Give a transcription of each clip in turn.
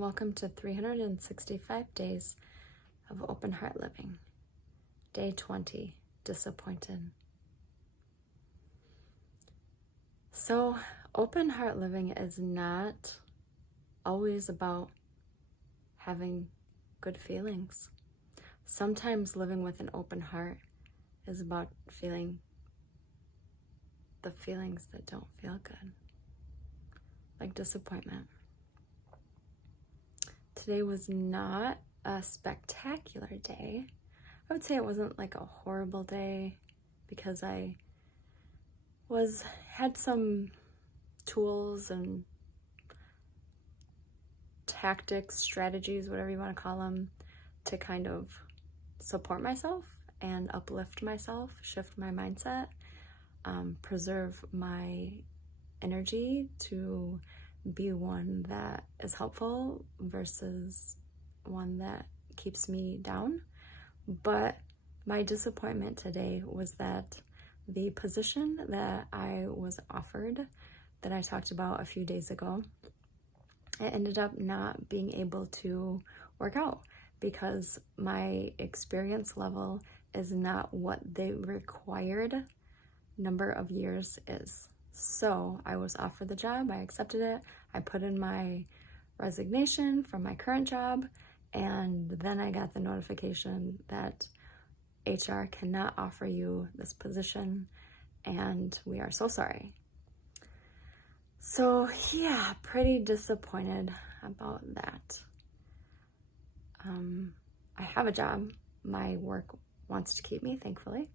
Welcome to 365 Days of Open Heart Living. Day 20, Disappointed. So, open heart living is not always about having good feelings. Sometimes living with an open heart is about feeling the feelings that don't feel good, like disappointment. Today was not a spectacular day. I would say it wasn't like a horrible day because I had some tools and tactics, strategies, whatever you want to call them, to kind of support myself and uplift myself, shift my mindset, preserve my energy to be one that is helpful versus one that keeps me down. But my disappointment today was that the position that I was offered, that I talked about a few days ago, it ended up not being able to work out because my experience level is not what the required number of years is. So I was offered the job, I accepted it, I put in my resignation from my current job, and then I got the notification that HR cannot offer you this position, and we are so sorry. So yeah, pretty disappointed about that. I have a job. My work wants to keep me, thankfully.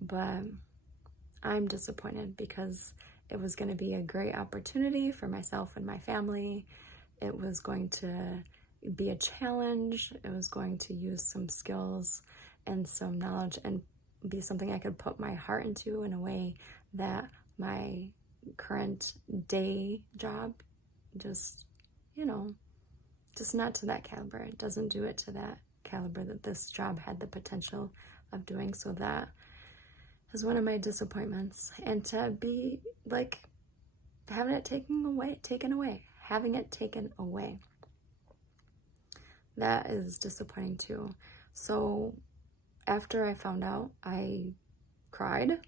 But I'm disappointed because it was going to be a great opportunity for myself and my family. It was going to be a challenge. It was going to use some skills and some knowledge and be something I could put my heart into in a way that my current day job just not to that caliber. It doesn't do it to that caliber that this job had the potential of doing. So that is one of my disappointments. And to be like having it taken away, that is disappointing too. So after I found out, I cried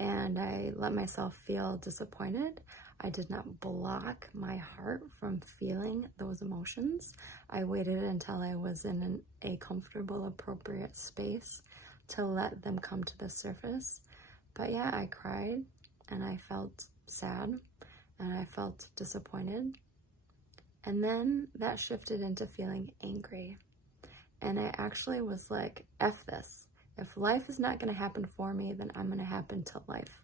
and I let myself feel disappointed. I did not block my heart from feeling those emotions. I waited until I was in a comfortable, appropriate space to let them come to the surface. But yeah, I cried and I felt sad and I felt disappointed. And then that shifted into feeling angry. And I actually was like, F this. If life is not going to happen for me, then I'm going to happen to life.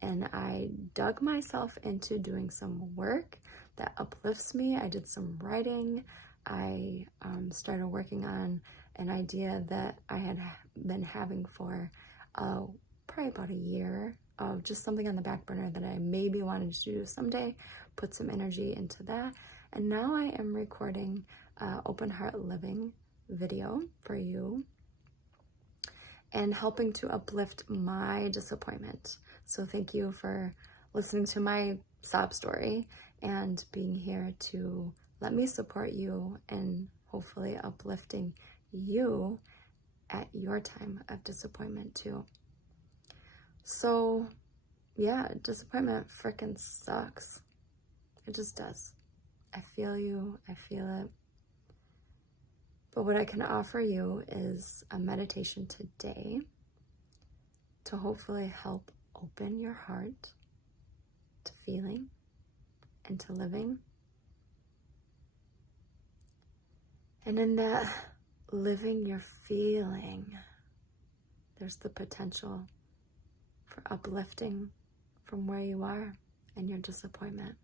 And I dug myself into doing some work that uplifts me. I did some writing. I started working on an idea that I had been having for probably about a year, of just something on the back burner that I maybe wanted to do someday, put some energy into that. And now I am recording Open Heart Living video for you and helping to uplift my disappointment. So thank you for listening to my sob story and being here to let me support you and hopefully uplifting you at your time of disappointment too. So yeah, disappointment frickin' sucks. It just does. I feel you, I feel it. But what I can offer you is a meditation today to hopefully help open your heart to feeling and to living. And in that living your feeling, there's the potential for uplifting from where you are and your disappointment.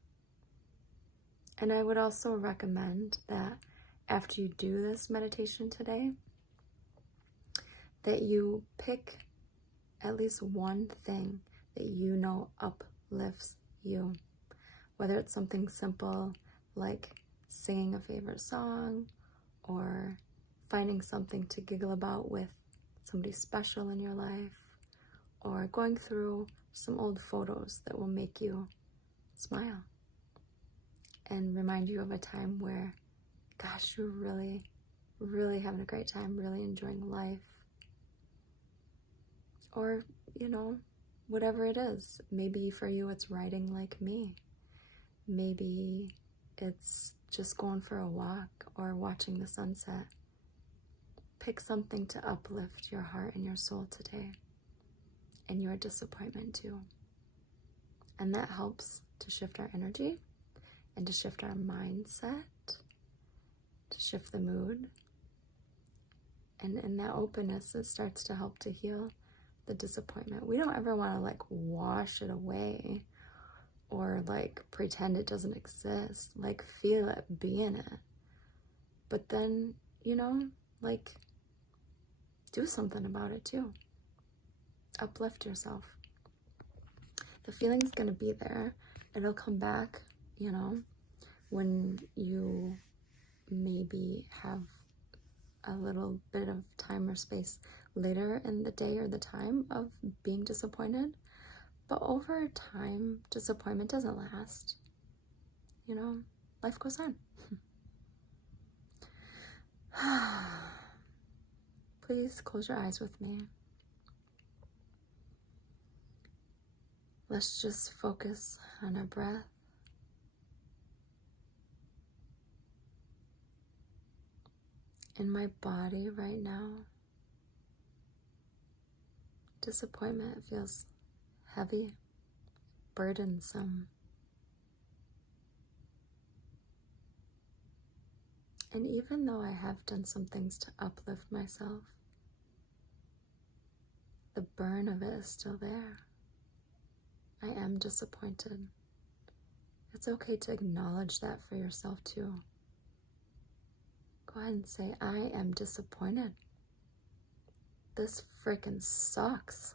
And I would also recommend that after you do this meditation today, that you pick at least one thing that you know uplifts you. Whether it's something simple like singing a favorite song or finding something to giggle about with somebody special in your life, or going through some old photos that will make you smile. and remind you of a time where, gosh, you're really, really having a great time, really enjoying life. Or, you know, whatever it is. Maybe for you it's writing like me. Maybe it's just going for a walk or watching the sunset. Pick something to uplift your heart and your soul today, and your disappointment too. And that helps to shift our energy and to shift our mindset, to shift the mood. And in that openness, it starts to help to heal the disappointment. We don't ever want to like wash it away or like pretend it doesn't exist. Like feel it, be in it. But then, you know, like do something about it too. Uplift yourself. The feeling's gonna be there. It'll come back, you know, when you maybe have a little bit of time or space later in the day or the time of being disappointed. But over time, disappointment doesn't last. You know, life goes on. Please close your eyes with me. Let's just focus on our breath. In my body right now, disappointment feels heavy, burdensome. And even though I have done some things to uplift myself, the burn of it is still there. I am disappointed. It's okay to acknowledge that for yourself too. Go ahead and say, I am disappointed. This freaking sucks.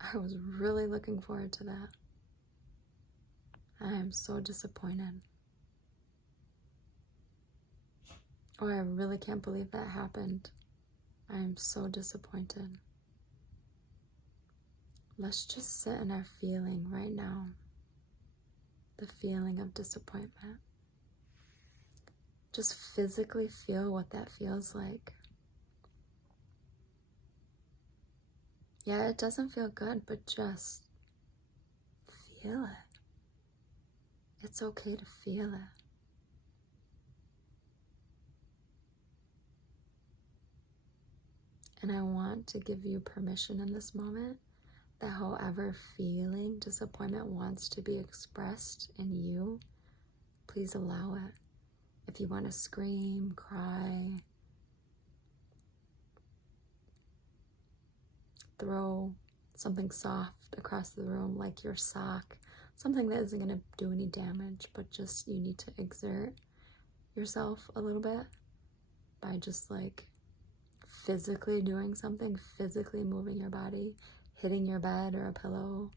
I was really looking forward to that. I am so disappointed. Or I really can't believe that happened. I am so disappointed. Let's just sit in our feeling right now. The feeling of disappointment. Just physically feel what that feels like. Yeah, it doesn't feel good, but just feel it. It's okay to feel it. And I want to give you permission in this moment that however feeling disappointment wants to be expressed in you, please allow it. If you want to scream, cry, throw something soft across the room like your sock, something that isn't going to do any damage, but just you need to exert yourself a little bit by just like physically doing something, physically moving your body, hitting your bed or a pillow,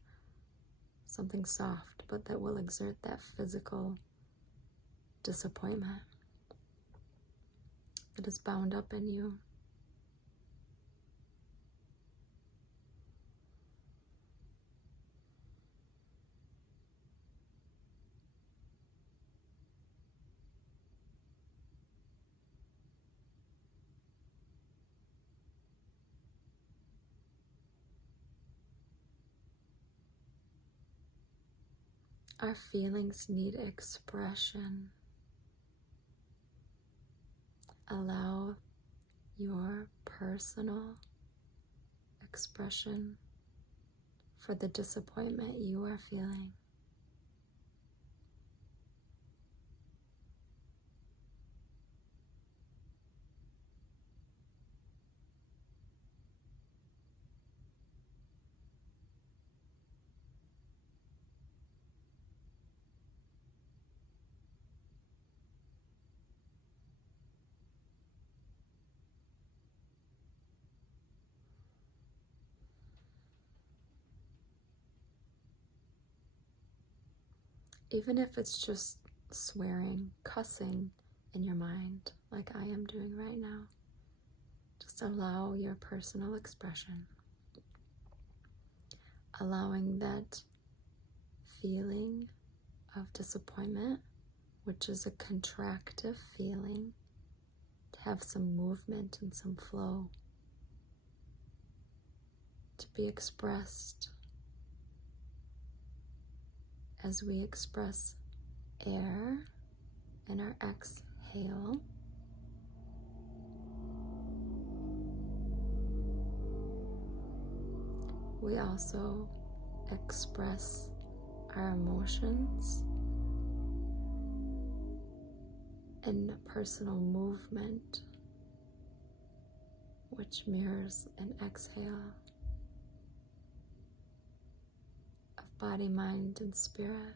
something soft, but that will exert that physical disappointment that is bound up in you. Our feelings need expression. Allow your personal expression for the disappointment you are feeling. Even if it's just swearing, cussing in your mind, like I am doing right now, just allow your personal expression. Allowing that feeling of disappointment which is a contractive feeling, to have some movement and some flow, to be expressed as we express air in our exhale. We also express our emotions in personal movement, which mirrors an exhale of body, mind, and spirit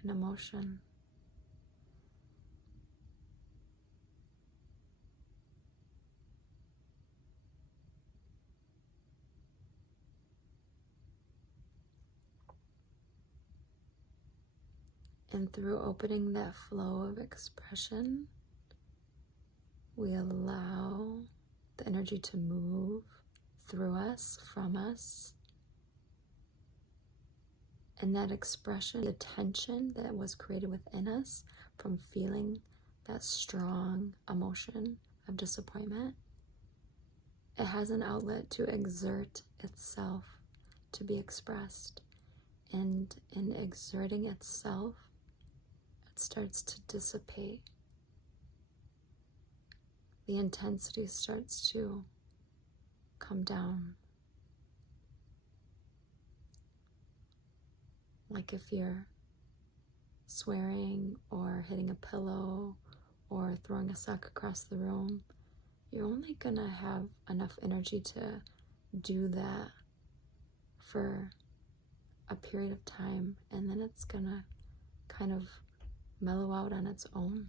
and emotion. And through opening that flow of expression, we allow the energy to move through us, from us. And that expression, the tension that was created within us from feeling that strong emotion of disappointment, it has an outlet to exert itself, to be expressed. And in exerting itself, it starts to dissipate. The intensity starts to come down. Like if you're swearing or hitting a pillow or throwing a sock across the room, you're only gonna have enough energy to do that for a period of time, and then it's gonna kind of mellow out on its own.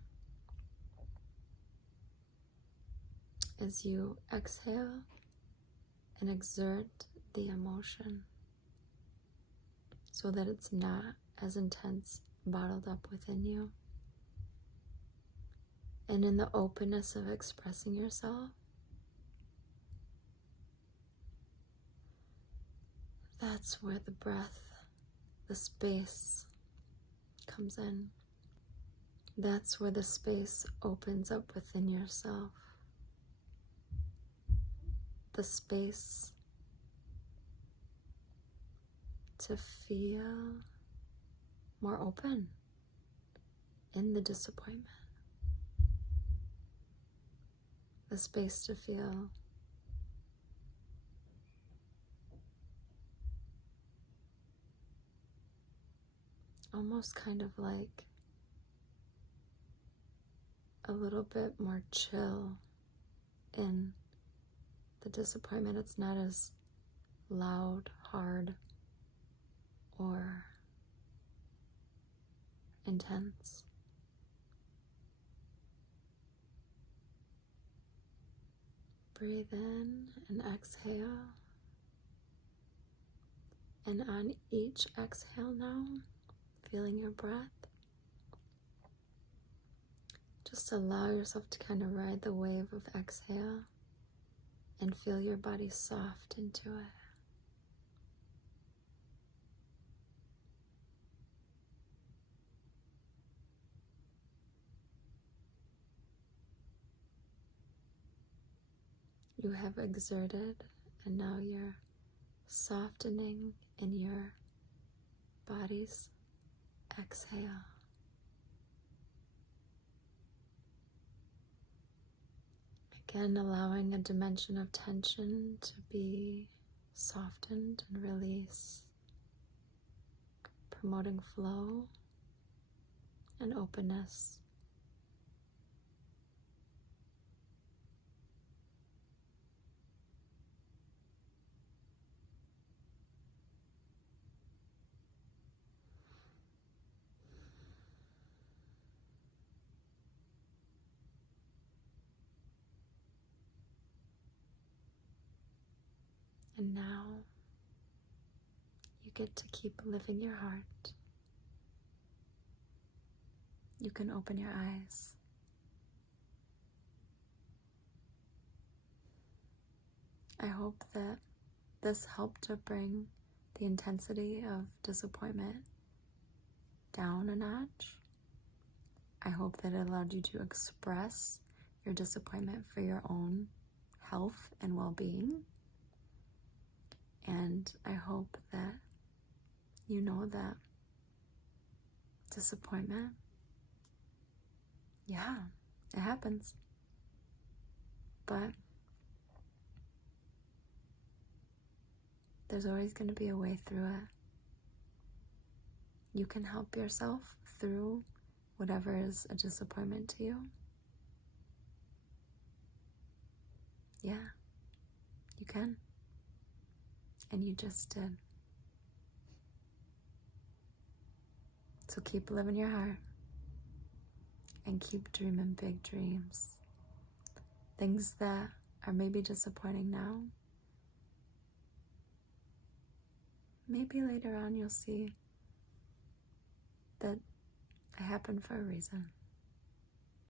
As you exhale and exert the emotion so that it's not as intense, bottled up within you. And in the openness of expressing yourself, that's where the breath, the space comes in. That's where the space opens up within yourself. The space to feel more open in the disappointment. The space to feel almost kind of like a little bit more chill in the disappointment. It's not as loud, hard, or intense. Breathe in and exhale. And on each exhale now, feeling your breath, just allow yourself to kind of ride the wave of exhale and feel your body soft into it. You have exerted, and now you're softening in your body's exhale. Again, allowing a dimension of tension to be softened and released, promoting flow and openness. And now you get to keep living your heart. You can open your eyes. I hope that this helped to bring the intensity of disappointment down a notch, I hope that it allowed you to express your disappointment for your own health and well-being. And I hope that you know that disappointment, yeah, it happens. But there's always going to be a way through it. You can help yourself through whatever is a disappointment to you. Yeah, you can. And you just did. So keep living your heart and keep dreaming big dreams. Things that are maybe disappointing now, maybe later on you'll see that it happened for a reason.